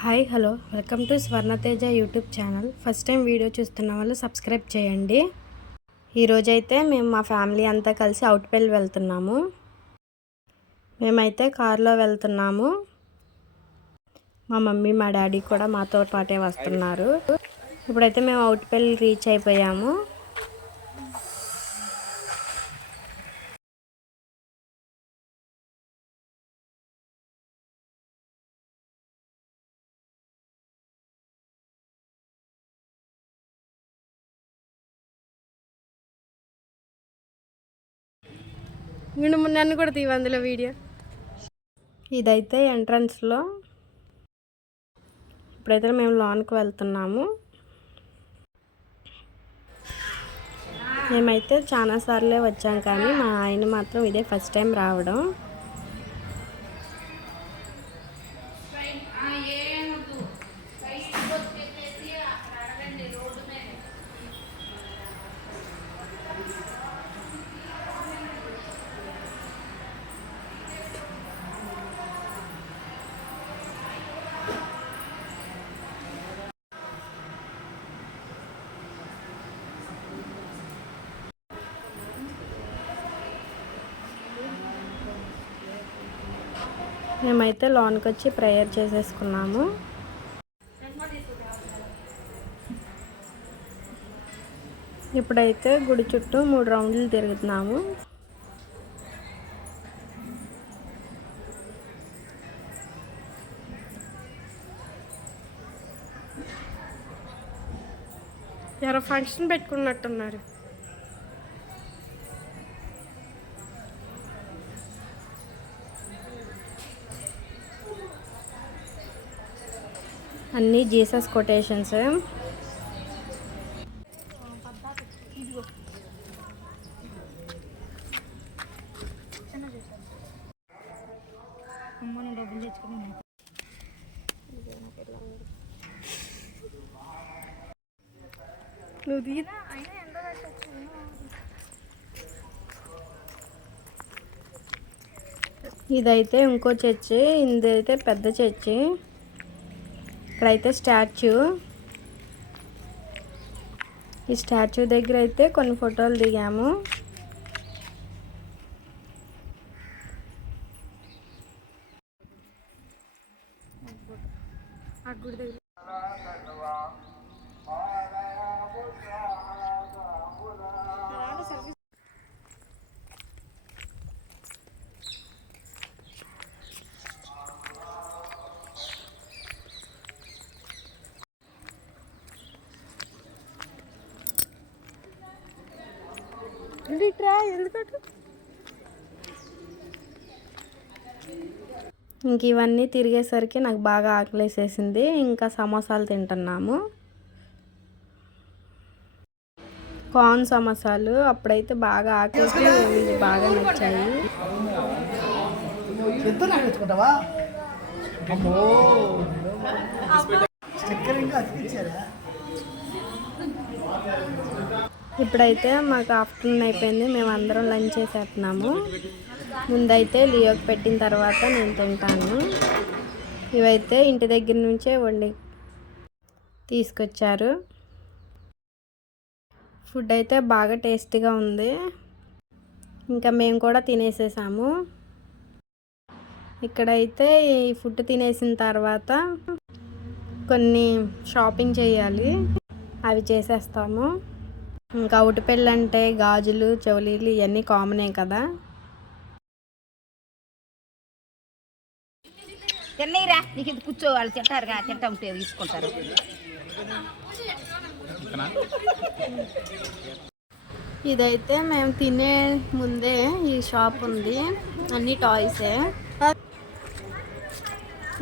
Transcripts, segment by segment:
Hi hello welcome to Swarnateja YouTube channel. First time video చూస్తున్న వాళ్ళు subscribe చేయండి. ఈరోజైతే మేము మా ఫ్యామిలీ అంతా కలిసి అవుట్పల్లి వెళ్తున్నాము. మేమైతే కార్లో వెళ్తున్నాము. మా మమ్మీ మా డాడీ కూడా మాతో పాటే వస్తున్నారు. ఇప్పుడైతే మేము అవుట్పల్లి రీచ్ అయిపోయాము. నన్ను కూడా తీవి అందులో వీడియో. ఇదైతే ఎంట్రన్స్లో. ఇప్పుడైతే మేము లోన్కి వెళ్తున్నాము. మేమైతే చాలాసార్లే వచ్చాం, కానీ మా ఆయన మాత్రం ఇదే ఫస్ట్ టైం రావడం. మేమైతే లోన్కి వచ్చి ప్రేయర్ చేసేసుకున్నాము. ఇప్పుడైతే గుడి చుట్టూ 3 రౌండ్లు తిరుగుతున్నాము. ఎవరో ఫంక్షన్ పెట్టుకున్నట్టున్నారు. అన్నీ జీసస్ కొటేషన్స్. ఇదైతే ఇంకో చర్చి. ఇదైతే పెద్ద చర్చి. ఇక్కడైతే స్టాచ్యూ. ఈ స్టాచ్యూ దగ్గర అయితే కొన్ని ఫోటోలు దిగాము. ఇంక ఇవన్నీ తిరిగేసరికి నాకు బాగా ఆకలేసేసింది. ఇంకా సమోసాలు తింటున్నాము. కార్న్ సమోసాలు. అప్పుడైతే బాగా ఆకలేసి బాగా నచ్చాయి. ఇప్పుడైతే మాకు ఆఫ్టర్నూన్ అయిపోయింది. మేము అందరం లంచ్ చేసేస్తున్నాము. ముందైతే లియోకి పెట్టిన తర్వాత నేను తింటాను. ఇవైతే ఇంటి దగ్గర నుంచే వండి తీసుకొచ్చారు. ఫుడ్ అయితే బాగా టేస్టీగా ఉంది. ఇంకా మేము కూడా తినేసేసాము. ఇక్కడైతే ఈ ఫుడ్ తినేసిన తర్వాత కొన్ని షాపింగ్ చేయాలి. అవి చేసేస్తాము. ఇంకా అవుట్పల్లి అంటే గాజులు, చెవులీలు ఇవన్నీ కామనే కదా. తిన్నీరా నీకు ఇంత కూర్చో, వాళ్ళు తింటారుగా, తింటా ఉంటే తీసుకుంటారు. ఇదైతే మేము తినే ముందే ఈ షాప్ ఉంది. అన్ని టాయ్సే.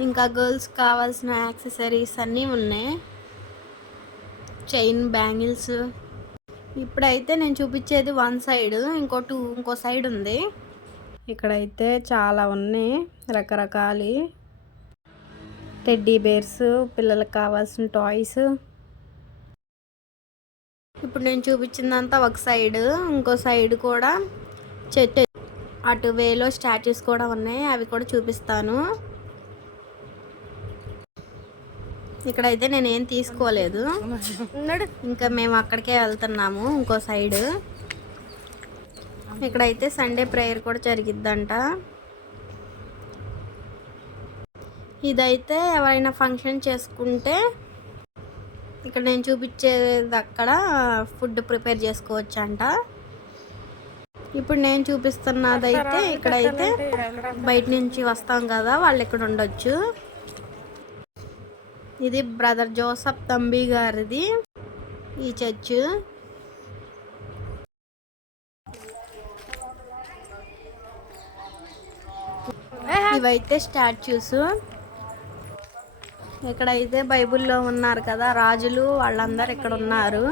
ఇంకా గర్ల్స్ కావాల్సిన యాక్సెసరీస్ అన్నీ ఉన్నాయి. Chain, bangles. ఇప్పుడైతే నేను చూపించేది వన్ సైడ్, ఇంకో సైడ్ ఉంది. ఇక్కడైతే చాలా ఉన్నాయి రకరకాలు. టెడ్డీ బేర్స్, పిల్లలకు కావాల్సిన టాయ్స్. ఇప్పుడు నేను చూపించిందంతా ఒక సైడ్. ఇంకో సైడ్ కూడా చెట్టు, అటు వేలో స్టాచ్యూస్ కూడా ఉన్నాయి. అవి కూడా చూపిస్తాను. ఇక్కడైతే నేనేం తీసుకోలేదు. ఇంకా మేము అక్కడికే వెళ్తున్నాము ఇంకో సైడ్. ఇక్కడైతే సండే ప్రేయర్ కూడా జరిగిద్దంట. ఇదైతే ఎవరైనా ఫంక్షన్ చేసుకుంటే ఇక్కడ నేను చూపించేది అక్కడ ఫుడ్ ప్రిపేర్ చేసుకోవచ్చు అంట. ఇప్పుడు నేను చూపిస్తున్నదైతే ఇక్కడైతే బయట నుంచి వస్తాం కదా, వాళ్ళు ఇక్కడ ఉండొచ్చు. ఇది బ్రదర్ జోసఫ్ తంబి గారిది ఈ చర్చ్. ఇవైతే స్టాచ్యూస్. ఇక్కడైతే బైబిల్లో ఉన్నారు కదా రాజులు, వాళ్ళందరూ ఇక్కడ ఉన్నారు.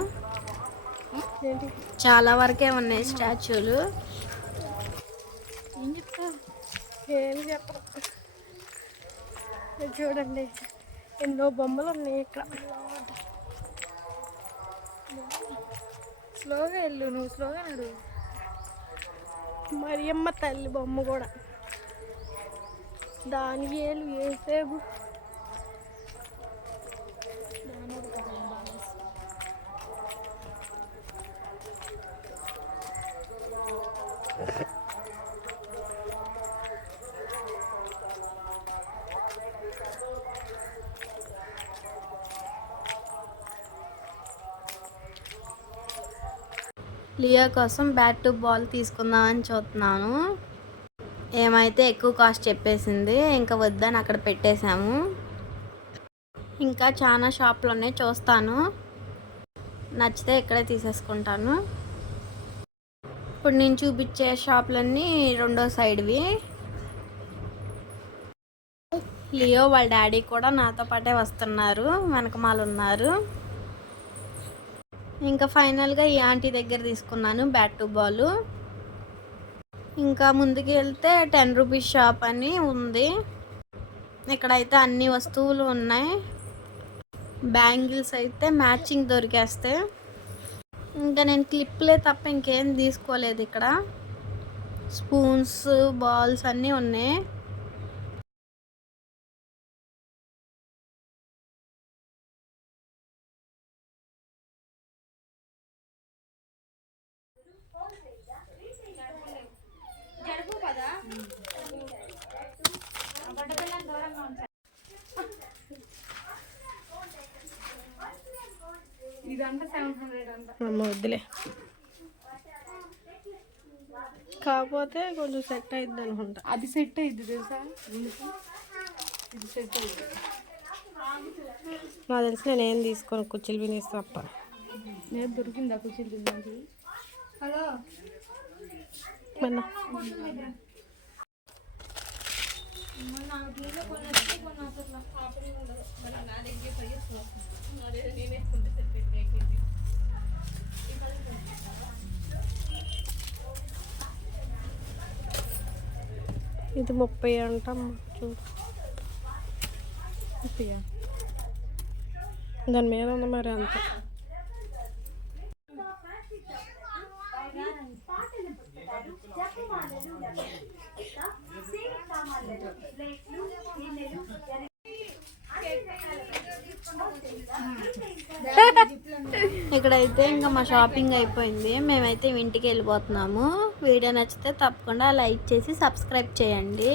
చాలా వరకే ఉన్నాయి స్టాచ్యూలు. ఏం చెప్పరు. చూడండి ఎన్నో బొమ్మలు ఉన్నాయి ఇక్కడ. స్లోగా వెళ్ళు, నువ్వు స్లోగా నడు. మరియమ్మ తల్లి బొమ్మ కూడా, దానియేలు, యేసేపు. లియో కోసం బ్యాట్ టు బాల్ తీసుకుందామని చూస్తున్నాను. ఏమైతే ఎక్కువ కాస్ట్ చెప్పేసింది, ఇంకా వద్దని అక్కడ పెట్టేశాము. ఇంకా చాలా షాపులు ఉన్నాయి, చూస్తాను, నచ్చితే ఇక్కడే తీసేసుకుంటాను. ఇప్పుడు నేను చూపించే షాపులన్నీ రెండో సైడ్వి. లియో వాళ్ళ డాడీ కూడా నాతో పాటే వస్తున్నారు, వెనకమాల ఉన్నారు. ఇంకా ఫైనల్గా ఈ ఆంటీ దగ్గర తీసుకున్నాను బ్యాట్ టు బాల్. ఇంకా ముందుకు వెళ్తే 10 రూపీస్ షాప్ అని ఉంది. ఇక్కడైతే అన్ని వస్తువులు ఉన్నాయి. బ్యాంగిల్స్ అయితే మ్యాచింగ్ దొరికేస్తాయి. ఇంకా నేను క్లిప్లే తప్ప ఇంకేం తీసుకోలేదు. ఇక్కడ స్పూన్స్, బాల్స్ అన్నీ ఉన్నాయి. ఇదంతా 700 అంట. వద్దులే, కాకపోతే కొంచెం సెట్ అయింది అనుకుంటా. అది సెట్ అయింది తెలుసా, ఇది సెట్ అయింది. నాకు తెలిసి నేను ఏం తీసుకొని కుర్చీలు వినేసి తప్ప. నేను దొరికిందా కుర్చీలు తిన్నాకి? హలో మొన్న ఇది 30 అంట. చూడు 30 దాని మీద ఉంది మరి అంత. ఇక్కడైతే ఇంకా మా షాపింగ్ అయిపోయింది. మేమైతే ఇంటికి వెళ్ళిపోతున్నాము. వీడియో నచ్చితే తప్పకుండా లైక్ చేసి సబ్స్క్రైబ్ చేయండి.